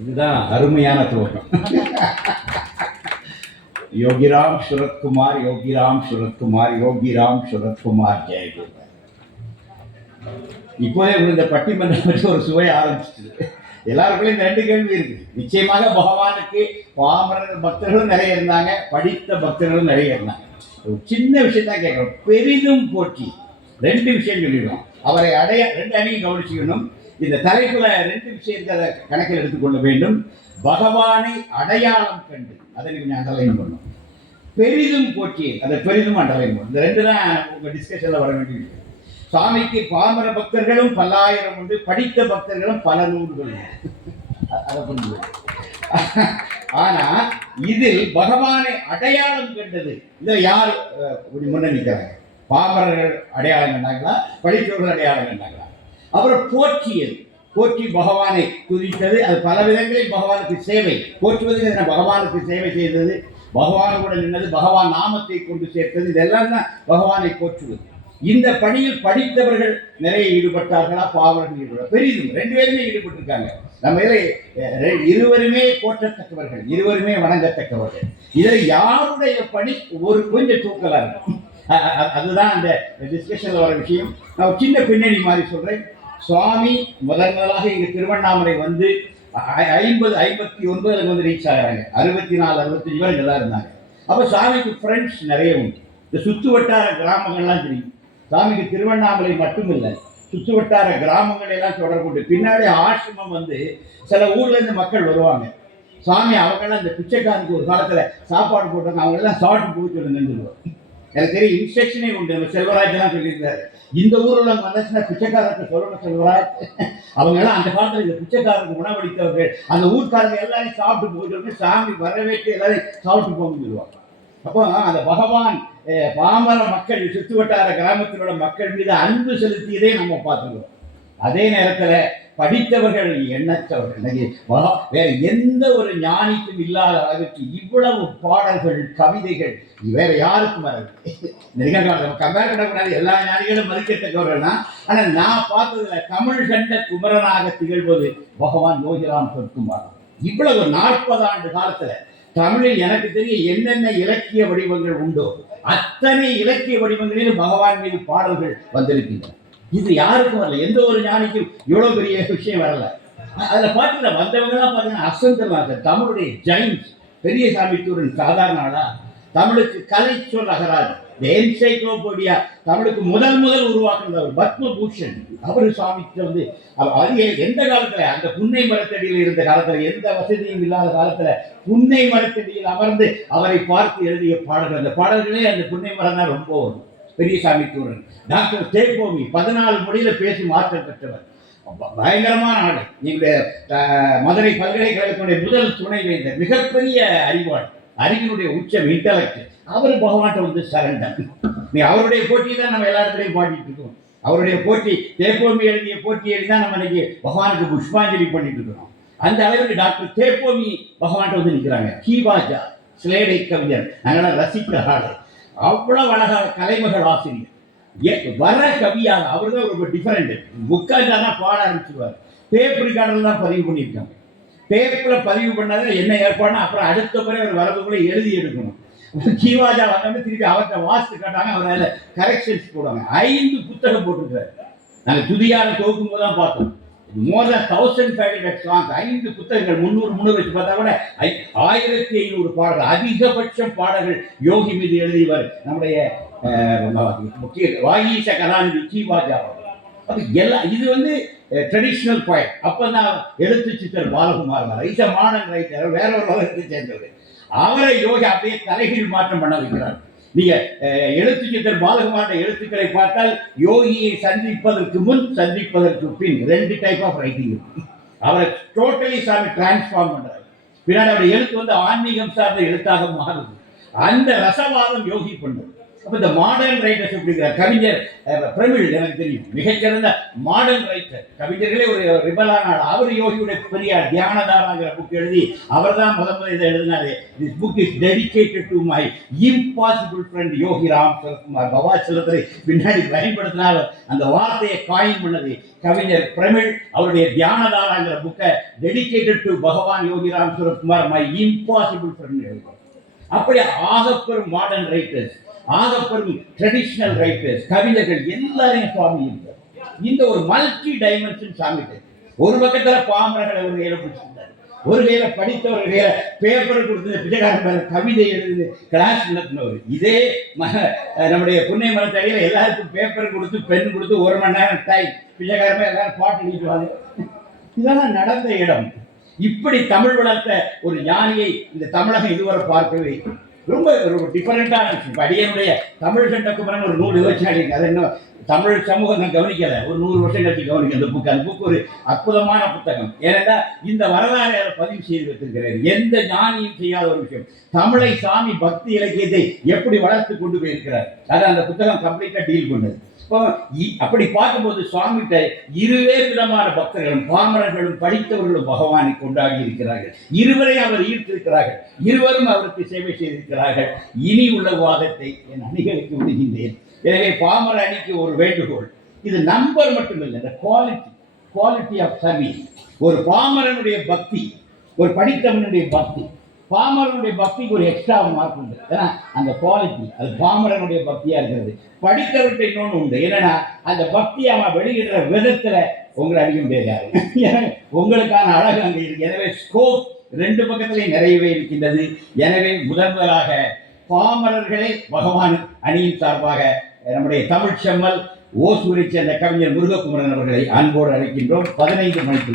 இதுதான் அருமையான துவக்கம். யோகிராம் சுரத்குமார், யோகிராம் சுரத்குமார், யோகிராம் சுரத்குமார் ஜெயகுமார். இப்போதே இந்த பட்டிமன்றம் பற்றி ஒரு சுவை ஆரம்பிச்சிட்டு எல்லாருக்குள்ளே இந்த ரெண்டு கேள்வி இருக்கு. நிச்சயமாக பகவானுக்கு பாமரர் பக்தர்களும் நிறைய இருந்தாங்க, படித்த பக்தர்களும் நிறைய இருந்தாங்க. ஒரு சின்ன விஷயத்தான் கேட்கணும். பெரிதும் போற்றி ரெண்டு விஷயம் சொல்லிடுவோம். அவரை அடைய ரெண்டு அணியும் கவனிச்சுக்கணும். இந்த தலைப்புல ரெண்டு விஷயத்தை கணக்கில் எடுத்துக்கொள்ள வேண்டும். பகவானை அடையாளம் கண்டு அதை கொஞ்சம் அண்டர்லைன் பண்ணும். பெரிதும் போற்றி அதை பெரிதும் அண்டர்லைன் பண்ணும். இந்த ரெண்டு தான் உங்க டிஸ்கஷன்ல வர வேண்டிய விஷயம். சுவாமிக்கு பாமர பக்தர்களும் பல்லாயிரம் உண்டு, படித்த பக்தர்களும் பல நூறுகள் அதை புரிஞ்சு. ஆனா இதில் பகவானை அடையாளம் கண்டது இதை யார் முன்னணிக்கிறாங்க? பாமரர்கள் அடையாளம் கண்டாங்களா, படித்தவர்கள் அடையாளம் கண்டாங்களா? அப்புறம் போற்றியது, போற்றி பகவானை துதித்தது. அது பல விதங்களில் பகவானுக்கு சேவை. போற்றுவது என்ன? பகவானுக்கு சேவை செய்தது, பகவானோட நின்றது, பகவான் நாமத்தை கொண்டு சேர்த்தது, இதெல்லாம் தான் பகவானை போற்றுவது. இந்த பணியில் படித்தவர்கள் நிறைய ஈடுபட்டார்களா, பாவர்கள் ஈடுபட்டார்? பெரிதும் ரெண்டு பேருமே ஈடுபட்டிருக்காங்க. நம்ம இருவருமே போற்றத்தக்கவர்கள், இருவருமே வணங்கத்தக்கவர்கள். இதில் யாருடைய பணி ஒரு கொஞ்சம் தூக்கலா இருக்கும். அதுதான் அந்த டிஸ்கஷன்ல வர விஷயம். நான் சின்ன பின்னணி மாதிரி சொல்றேன். சுவாமி முதலாக இங்க திருவண்ணாமலை வந்து 50-59 வந்து ரீச் ஆகிறாங்க. 64-65 பேர் இங்கே தான் இருந்தாங்க. அப்போ சுவாமிக்கு ஃப்ரெண்ட்ஸ் நிறைய உண்டு. இந்த சுற்று வட்டார கிராமங்கள்லாம் தெரியும். சாமிக்கு திருவண்ணாமலை மட்டும் இல்லை, சுற்று வட்டார கிராமங்கள் எல்லாம் தொடர்பு உண்டு. பின்னாடி ஆசிரமம் வந்து சில ஊர்ல இருந்து மக்கள் வருவாங்க. சுவாமி அவங்கெல்லாம் இந்த பிச்சைக்காரனுக்கு ஒரு காலத்துல சாப்பாடு போட்டாங்க, அவங்க எல்லாம் சாப்பிட்டு போய் சொல்லுங்க. எனக்கு தெரியும், இன்ஸ்ட்ரக்ஷனே உண்டு. நம்ம செல்வராஜ் எல்லாம் சொல்லியிருந்தாரு, இந்த ஊர்ல வந்துச்சுன்னா பிச்சைக்காரருக்கு சொல்லணும் செல்வராஜ். அவங்க எல்லாம் அந்த காலத்துல இந்த பிச்சைக்காரருக்கு உணவளித்தவர்கள், அந்த ஊர்க்காரங்க எல்லாரையும் சாப்பிட்டு போய் சொல்லுங்க, சாமி வரவேற்று எல்லாரையும் சாப்பிட்டு போகணும்னு சொல்லுவாங்க. அப்போ அந்த பகவான் பாமர மக்கள், சுற்று வட்டார கிராமத்திலோட மக்கள் மீது அன்பு செலுத்தியதே நம்ம பார்த்துக்கிறோம். அதே நேரத்தில் படித்தவர்கள் எண்ணற்றவர்கள். வேற எந்த ஒரு ஞானிக்கும் இல்லாத அளவுக்கு இவ்வளவு பாடல்கள், கவிதைகள் வேற யாருக்கும் வராது. கம்பேர் பண்ணக்கூடாது, எல்லா ஞானிகளும் மதிக்கத்தக்கவர்கள் தான். ஆனால் நான் பார்த்ததுல தமிழ் கண்ட குமரனாக திகழ்வது பகவான் யோகிராம் சுரத்குமார். இவ்வளவு 40 ஆண்டு காலத்துல தமிழில் எனக்கு தெரிய என்னென்ன இலக்கிய வடிவங்கள் உண்டோ அத்தனை இலக்கிய வடிவங்களிலும் பகவான் மீது பாடல்கள் வந்திருக்கின்றன. இது யாருக்கும் வரல, எந்த ஒரு ஞானிக்கும் இவ்வளவு பெரிய விஷயம் வரல. அதுல பாத்தீங்கன்னா வந்தவங்க எல்லாம் பாத்தீங்கன்னா அசந்தர்நாதர், தமிழுடைய ஜெயின்ஸ், பெரியசாமி தூரன் சாதாரண ஆளா? தமிழுக்கு கலை சொல் அகராது, என்சைக்ளோபீடியா தமிழுக்கு முதல் உருவாக்குனது அவர். பத்மபூஷன் அவரு சுவாமிக்கு வந்து அது எந்த காலத்துல, அந்த புன்னை மரத்தடியில் இருந்த காலத்துல, எந்த வசதியும் இல்லாத காலத்துல புன்னை மரத்தடியில் அமர்ந்து அவரை பார்த்து எழுதிய பாடல்கள். அந்த பாடல்களே அந்த புன்னை மரம் தான் ரொம்ப வரும். பெரியசாமி தூரன். டாக்டர் தேப்போமி 14 மொழியில பேசி மாற்றம் பெற்றவர், பயங்கரமான ஆடு. எங்களுடைய மதுரை பல்கலைக்கழகத்தினுடைய முதல் துணைவேந்தர், மிகப்பெரிய அறிவாள், அறிவினுடைய உச்சம், இன்டலெக்ட். அவர் பகவான்கிட்ட வந்து சரண்டர். நீ அவருடைய போட்டியை தான் நம்ம எல்லா இடத்துலையும் பாடிட்டு இருக்கோம். அவருடைய போட்டி, தேப்போமி எழுதிய போட்டி எழுதிதான் நம்ம இன்னைக்கு பகவானுக்கு புஷ்பாஞ்சலி பண்ணிட்டு இருக்கிறோம். அந்த அளவுக்கு டாக்டர் தேப்போமி பகவான்கிட்ட வந்து நிற்கிறாங்க. கீவாஜா சிலேடை கவிஞர், நாங்களாம் ரசிக்கிற ஆளு. அவ்வளவு அழகான கலைமகள் ஆசிரியர், வர கவியாக. அவர் தான் ரொம்ப டிஃபரெண்ட். புக்காக பாட ஆரம்பிச்சுருவார். டேப் ரெக்கார்டர் தான் பதிவு பண்ணியிருக்காங்க. டேப்ல பதிவு பண்ணாத என்ன ஏற்பாடுனா அப்புறம் அடுத்த முறை அவர் வரதுக்குள்ள எழுதி எடுக்கணும். கீவாஜா வந்தோடனே திருப்பி அவர்கிட்ட வாசித்து காட்டாங்க, அவர் அதில் கரெக்ஷன்ஸ் போடுவாங்க. 5 புத்தகம் போட்டிருக்காரு. நாங்கள் துதியான தொகுக்கும் போது தான் பார்த்தோம். மோர் தென் 1500 சாங்ஸ், 5 புத்தகங்கள், 300 வச்சு பார்த்தா கூட 1500 பாடல்கள், அதிகபட்சம் பாடல்கள் யோகி மீது எழுதியவர் நம்முடைய முக்கிய வாகீச கலாநிதி கீவாஜா. அப்ப எல்லாம் இது வந்து ட்ரெடிஷ்னல் பாயிண்ட். அப்பதான் எழுத்து சித்தர் Balakumar is a modern writer, வேற ஒரு உலகத்தை சேர்ந்தவர். அவரை யோகி அப்படியே தலைகீழ் மாற்றம் பண்ண வைக்கிறார். நீங்க எழுத்து சித்தர் பாலகுமார் எழுத்துக்களை பார்த்தால் யோகியை சந்திப்பதற்கு முன், சந்திப்பதற்கு பின் 2 டைப் ஆஃப் ரைட்டிங் இருக்கு. அவரை டோட்டலி சாமி டிரான்ஸ்ஃபார்ம் பண்றாரு. பின்னாடி அவருடைய எழுத்து வந்து ஆன்மீகம் சார்ந்த எழுத்தாக மாறுது. அந்த ரசவாதம் யோகி பண்ணது. அப்ப இந்த மாடர்ன் ரைட்டர்ஸ் எப்படிங்கிறார் கவிஞர் பிரமிழ் எனக்கு தெரியும் மிகச்சிறந்த மாடர்ன் ரைட்டர் கவிஞர்களே ஒரு ரிபலான அவர் யோகியுடைய பெரிய தியானதாராங்கிற புக் எழுதி அவர் தான் முதல் இதை எழுதினாரு. This book is dedicated to my impossible friend Yogi Ram Sarathkumar. பவாச்சலத்தை பின்னாடி பயன்படுத்தினாலும் அந்த வார்த்தையை காயின் பண்ணது கவிஞர் பிரமிழ். அவருடைய தியானதாராங்கிற புக்கை dedicated to Bhagavan Yogi Ram Sarathkumar my impossible friend எழுதுவார். அப்படி ஆகப்பெரும் மாடர்ன் ரைட்டர்ஸ், ஆகப்பெரும் ட்ரெடிஷனல் ரைட்டர்ஸ், கவிஞர்கள் எல்லாரையும் சுவாமி இருந்தார். இந்த ஒரு மல்டி டைமென்ஷன் சாமிட்டு ஒரு பக்கத்துல பாமரர்களை ஒரு கையில பிடிச்சிருந்தார், ஒரு கையில படித்தவர் கையில பேப்பர் கொடுத்து பிச்சைக்காரன் கவிதை எழுது கிளாஸ் நடத்தினவர். இதே நம்முடைய புன்னை மரத்தடியில் எல்லாருக்கும் பேப்பர் கொடுத்து பெண் கொடுத்து 1 மணி நேரம் டைம் பிச்சைக்காரமே எல்லாரும் பாட்டு எழுதிடுவாங்க. இதெல்லாம் நடந்த இடம். இப்படி தமிழ் வளர்த்த ஒரு ஞானியை இந்த தமிழகம் இதுவரை பார்க்கவே ரொம்ப ஒரு டிஃபரெண்டான விஷயம். அடியனுடைய தமிழ் சண்டக்குமரன் ஒரு 100 யோசனை அதை இன்னும் தமிழ் சமூகம் நான் கவனிக்கல, ஒரு 100 வருஷம் கழிச்சு கவனிக்க அந்த புக். அந்த புக் ஒரு அற்புதமான புத்தகம். ஏனென்றா இந்த வரலாறு அதை பதிவு செய்து வைத்திருக்கிறார். எந்த ஞானியும் செய்யாத ஒரு விஷயம். தமிழை சாமி பக்தி இலக்கியத்தை எப்படி வளர்த்து கொண்டு போயிருக்கிறார், அதை அந்த புத்தகம் கம்ப்ளீட்டா டீல் பண்ணது. அப்படி பார்க்கும்போது சுவாமிகிட்ட இருவேறு விதமான பக்தர்களும் பாமரர்களும் படித்தவர்களும் பகவானை கொண்டாடி இருக்கிறார்கள். இருவரை அவர் ஈர்த்திருக்கிறார்கள், இருவரும் அவருக்கு சேவை செய்திருக்கிறார்கள். இனி உள்ள வாதத்தை என் அணிகளுக்கு விடுகின்றேன். எனவே பாமர அணிக்கு ஒரு வேண்டுகோள், இது நம்பர் மட்டுமில்லை, இந்த குவாலிட்டி ஆஃப் சர்வீஸ். ஒரு பாமரனுடைய பக்தி, ஒரு படித்தவனுடைய பக்தி, பாமரனுடைய பக்திக்கு ஒரு எக்ஸ்ட்ரா மார்க் உண்டு. ஏன்னா அந்த குவாலிட்டி அது பாமரனுடைய பக்தியா இருக்கிறது. படித்தவர்கிட்ட இன்னொன்று உண்டு, என்னன்னா அந்த பக்தியை அவன் வெளியிடுற விதத்துல உங்களை அடிக்க முடியாது. உங்களுக்கான அழகு அங்கே இருக்கு. எனவே ஸ்கோப் 2 பக்கத்திலையும் நிறையவே இருக்கின்றது. எனவே முதன்முதலாக பாமரர்களே பகவான் அணியின் சார்பாக நம்முடைய தமிழ் செம்மல் ஓசூரை சேர்ந்த கவிஞர் முருககுமரன் அவர்களை அன்போடு அழைக்கின்றோம். 15 மணிக்கு